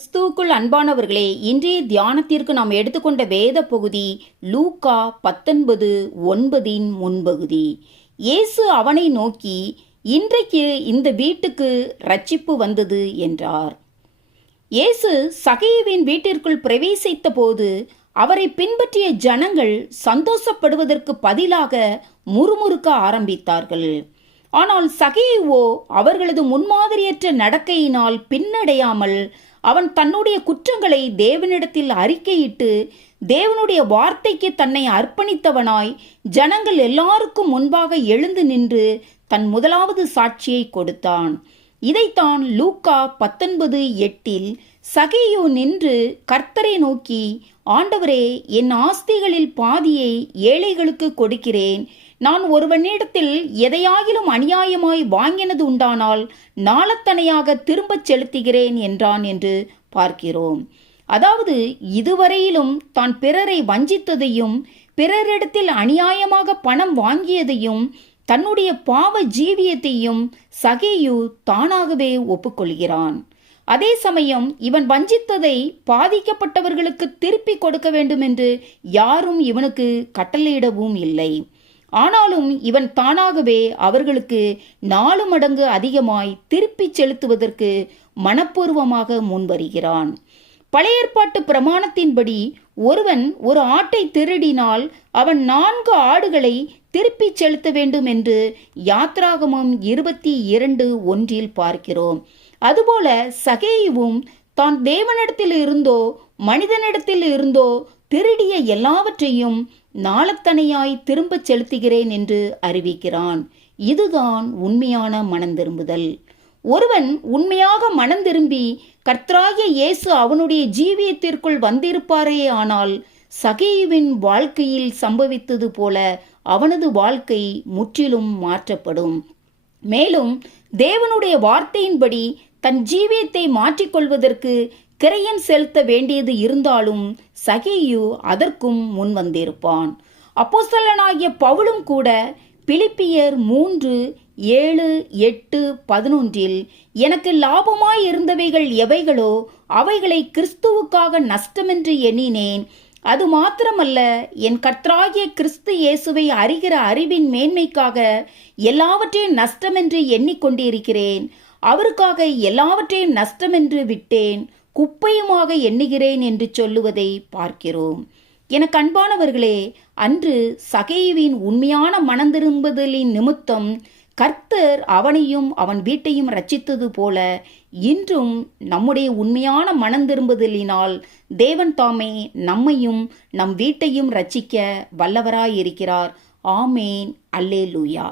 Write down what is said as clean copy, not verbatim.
கிறிஸ்துவுக்குள் அன்பானவர்களே, இன்றைய தியானத்திற்கு நாம் எடுத்துக்கொண்ட வேத பகுதி லூக்கா 19:9 முன்பகுதி. இயேசு அவனை நோக்கி, இன்றைக்கு இந்த வீட்டுக்கு இரட்சிப்பு வந்தது என்றார். இயேசு சகேயுவின் வீட்டிற்குள் பிரவேசித்த போது அவரை பின்பற்றிய ஜனங்கள் சந்தோஷப்படுவதற்கு பதிலாக முறுமுறுக்க ஆரம்பித்தார்கள். ஆனால் சகேயுவோ அவர்களது முன்மாதிரியற்ற நடக்கையினால் பின்னடையாமல் அவன் தன்னுடைய குற்றங்களை தேவனிடத்தில் அறிக்கையிட்டு தேவனுடைய வார்த்தைக்கு தன்னை அர்ப்பணித்தவனாய் ஜனங்கள் எல்லாருக்கும் முன்பாக எழுந்து நின்று தன் முதலாவது சாட்சியை கொடுத்தான். இதைத்தான் லூக்கா 19:8 சகேயு நின்று கர்த்தரை நோக்கி, ஆண்டவரே, என் ஆஸ்திகளில் பாதியை ஏழைகளுக்கு கொடுக்கிறேன். நான் ஒருவனிடத்தில் எதையாகிலும் அநியாயமாய் வாங்கினது உண்டானால் நாளத்தனையாக திரும்பச் செலுத்துகிறேன் என்றான் என்று பார்க்கிறோம். அதாவது இதுவரையிலும் தான் பிறரை வஞ்சித்ததையும் பிறரிடத்தில் அநியாயமாக பணம் வாங்கியதையும் தன்னுடைய பாவ ஜீவியத்தையும் சகேயு தானாகவே ஒப்புக்கொள்கிறான். அதே சமயம் இவன் வஞ்சித்ததை பாதிக்கப்பட்டவர்களுக்கு திருப்பி கொடுக்க வேண்டும் என்று யாரும் இவனுக்கு கட்டளையிடவும் இல்லை. ஆனாலும் இவன் தானாகவே அவர்களுக்கு 4 மடங்கு அதிகமாய் திருப்பி செலுத்துவதற்கு மனப்பூர்வமாக முன்வருகிறான். பழைய ஏற்பாட்டு பிரமாணத்தின்படி ஒருவன் ஒரு ஆட்டை திருடினால் அவன் 4 ஆடுகளை திருப்பி செலுத்த வேண்டும் என்று யாத்ராகமம் 22:1 பார்க்கிறோம். அதுபோல சகேயுவும் தான் தேவனிடத்தில் இருந்தோ மனிதனிடத்தில் இருந்தோ திருடிய எல்லாவற்றையும் நாளத்தனையாய் திரும்பச் செலுத்துகிறேன் என்று அறிவிக்கிறான். இதுதான் உண்மையான மனந்திரும்புதல். ஒருவன் உண்மையாக மனந்திரும்பி கர்த்தராகிய இயேசு அவனுடைய ஜீவியத்திற்குள் வந்திருப்பாரே ஆனால் சகேயுவின் வாழ்க்கையில் சம்பவித்தது போல அவனது வாழ்க்கை முற்றிலும் மாற்றப்படும். மேலும் தேவனுடைய வார்த்தையின்படி தன் ஜீவியத்தை மாற்றிக்கொள்வதற்கு கிரையன் செலுத்த வேண்டியது இருந்தாலும் சகேயு அதற்கும் முன் வந்திருப்பான். அப்போஸ்தலனாகிய பவுலும் கூட பிலிப்பியர் 3:7-8-11 எனக்கு லாபமாய் இருந்தவைகள் எவைகளோ அவைகளை கிறிஸ்துவுக்காக நஷ்டமென்று எண்ணினேன். அது மாத்திரமல்ல, என் கர்த்தராகிய கிறிஸ்து இயேசுவை அறிகிற அறிவின் மேன்மைக்காக எல்லாவற்றையும் நஷ்டமென்று எண்ணிக்கொண்டிருக்கிறேன். அவருக்காக எல்லாவற்றையும் நஷ்டமென்று விட்டேன், குப்பையுமாக எண்ணுகிறேன் என்று சொல்லுவதை பார்க்கிறோம். எனக்கு அன்பானவர்களே, அன்று சகேயுவின் உண்மையான மனந்திரும்புதலின் நிமித்தம் கர்த்தர் அவனையும் அவன் வீட்டையும் ரட்சித்தது போல இன்றும் நம்முடைய உண்மையான மனந்திரும்புதலினால் தேவன் தாமே நம்மையும் நம் வீட்டையும் ரட்சிக்க வல்லவராயிருக்கிறார். ஆமேன். அல்லேலூயா.